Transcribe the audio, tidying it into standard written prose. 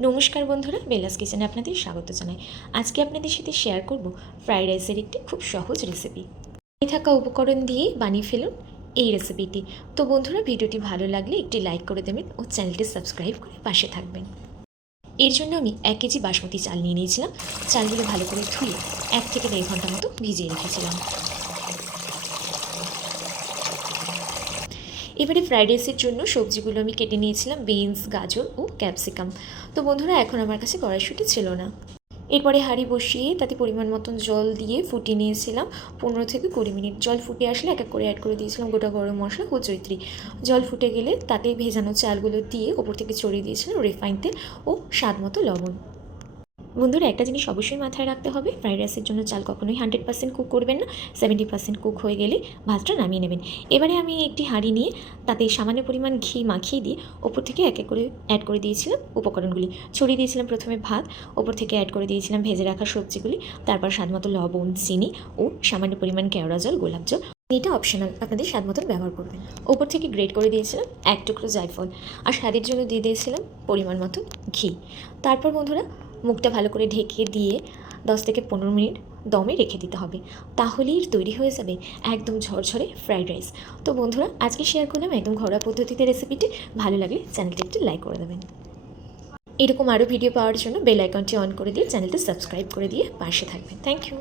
নমস্কার বন্ধুরা, বেলাস কিচেনে আপনাদের স্বাগত জানাই। আজকে আপনাদের সাথে শেয়ার করব ফ্রাইড রাইসের একটি খুব সহজ রেসিপি। থাকা উপকরণ দিয়ে বানিয়ে ফেলুন এই রেসিপিটি। তো বন্ধুরা, ভিডিওটি ভালো লাগলে একটি লাইক করে দেবেন ও চ্যানেলটি সাবস্ক্রাইব করে পাশে থাকবেন। এর জন্য আমি 1 কেজি বাসমতি চাল নিয়ে নিয়েছিলাম। চালগুলো ভালো করে ধুয়ে 1 থেকে 1.5 ঘন্টা মতো ভিজিয়ে রেখেছিলাম। এবারে ফ্রাইড রাইসের জন্য সবজিগুলো আমি কেটে নিয়েছিলাম, বিনস, গাজর ও ক্যাপসিকাম। তো বন্ধুরা, এখন আমার কাছে কড়াইশুঁটি ছিল না। এরপরে হাঁড়ি বসিয়ে তাতে পরিমাণ মতন জল দিয়ে ফুটিয়ে নিয়েছিলাম 15 থেকে 20 মিনিট। জল ফুটে আসলে এক এক করে অ্যাড করে দিয়েছিলাম গোটা গরম মশলা ও জয়িত্রী। জল ফুটে গেলে তাতে ভেজানো চালগুলো দিয়ে ওপর থেকে ছড়িয়ে দিয়েছিলাম রিফাইন তেল ও স্বাদ মতো লবণ। বন্ধুরা, একটা জিনিস অবশ্যই মাথায় রাখতে হবে, ফ্রাইড রাইসের জন্য চাল কখনোই 100% কুক করবেন না। 70% কুক হয়ে গেলে ভাতটা নামিয়ে নেবেন। এবারে আমি একটি হাঁড়ি নিয়ে তাতে সামান্য পরিমাণ ঘি মাখিয়ে দিয়ে ওপর থেকে এক এক করে অ্যাড করে দিয়েছিলাম উপকরণগুলি। ছড়িয়ে দিয়েছিলাম প্রথমে ভাত, ওপর থেকে অ্যাড করে দিয়েছিলাম ভেজে রাখা সবজিগুলি, তারপর স্বাদ মতো লবণ, চিনি ও সামান্য পরিমাণ কেওড়া জল, গোলাপ জল। এটা অপশনাল, আপনাদের স্বাদ মতন ব্যবহার করবেন। ওপর থেকে গ্রেট করে দিয়েছিলাম 1 টুকরো জায়ফল, আর স্বাদের জন্য দিয়ে দিয়েছিলাম পরিমাণ মতো ঘি। তারপর বন্ধুরা, মুখটা ভালো করে ঢেকে দিয়ে 10 থেকে 15 মিনিট দমে রেখে দিতে হবে। তাহলেই তৈরি হয়ে যাবে একদম ঝরঝরে ফ্রাইড রাইস। তো বন্ধুরা, আজকে শেয়ার করলাম একদম ঘরোয়া পদ্ধতিতে রেসিপিটি। ভালো লাগলে চ্যানেলটি একটু লাইক করে দেবেন। এরকম আরও ভিডিও পাওয়ার জন্য বেল আইকনটি অন করে দিয়ে চ্যানেলটি সাবস্ক্রাইব করে দিয়ে পাশে থাকবেন। Thank you.